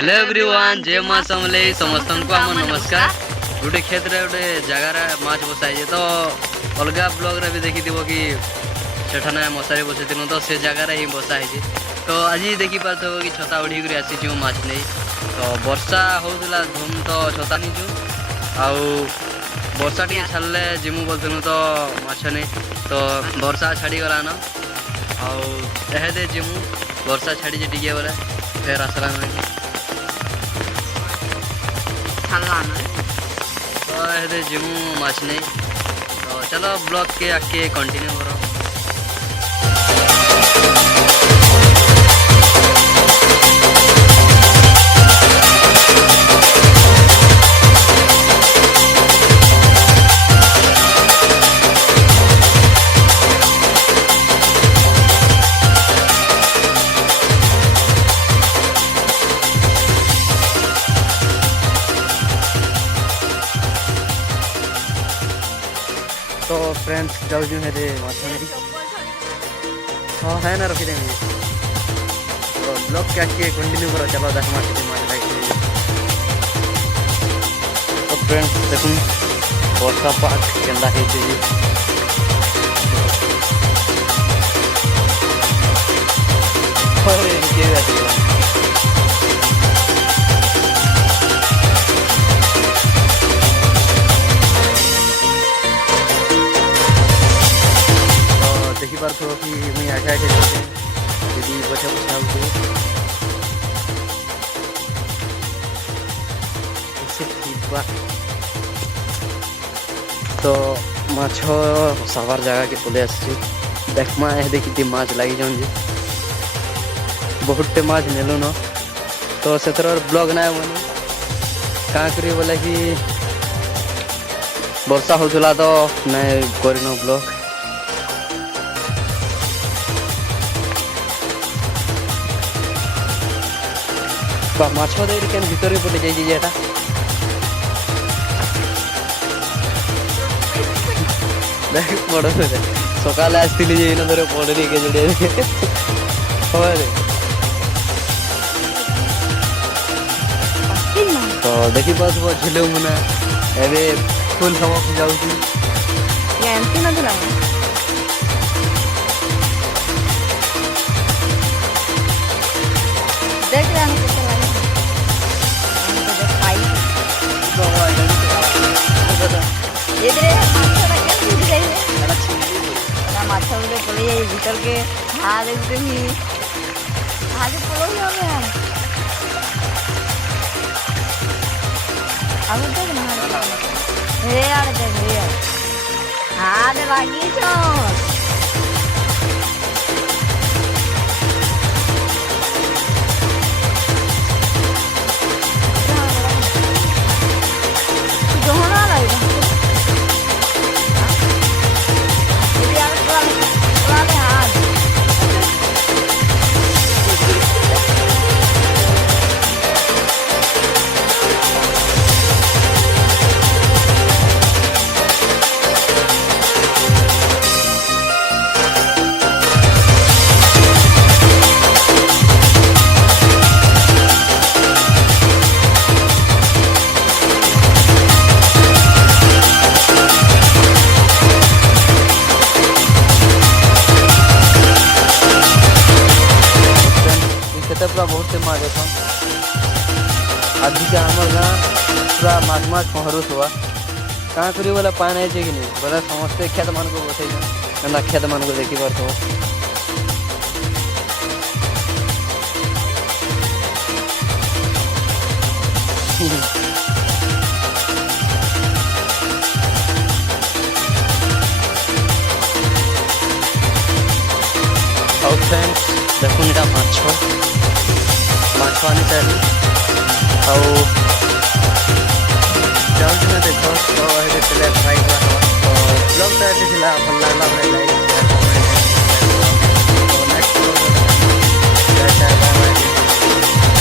Hello everyone जय माँ समले समस्त को आम नमस्कार। गोटे खेत रे गोटे जगार माछ बसाई तो अलग ब्लॉग रे भी देखी कि सेठाने मशारी बसई तो से जगार ही बसाई तो आज देखी पार्थ कि छता उड़ी कर आसी माछ नहीं तो वर्षा होता धूम तो छता नहीं आउ वर्षा टे छाड़े जिमु बोलूँ तो माछ नहीं तो वर्षा छाड़ी गलान आदे जिमु वर्षा छाड़ी टे बोले फिर आसला तो ये जिमु माछ नहीं तो चलो ब्लॉग के आके कंटिन्यू करो। तो फ्रेंड्स जाऊँ है माछी हाँ है ना रखी देंगे तो ब्लॉग क्या किए कंटिन्यू करो। चलो देख माछ लगे तो फ्रेंड्स देखूँ वर्षा पाक केन्दा देखी पार्थ कि मुझे आगे आगे दीदी पछा पछा तो माछ सवार जगह के पलि आसी देखमा देखी माछ लगी जाऊँ जी बहुत माछ नेलु न तो से ब्लॉग ना मैंने क्या करी बोले कि वर्षा होता तो नहीं करन ब्लॉग माछ देखे भर पड़े जाइए देख बड़ सकाल आसती धर पड़े के तो देखी पास झिले मुना ए फुल हम जाऊँ भीतर के हाथ एकदम ही हाथ पड़ो ही हो गया अब देख ना हे यार देख हे हाथ लगी छो पूरा बहुत माछ अच्छा आज के हमार गाँ पूरा माछ पहरुस हुआ क्या करी बोले पानी है कि नहीं बोले समस्ते खेत मान को बसई क्या खेत मान को देखी पार्थ फ्रेंड्स देखो इटा माछ आनी चाहिए जाऊँ देख तो फ्राई तो ब्लॉग भल लगला लाइक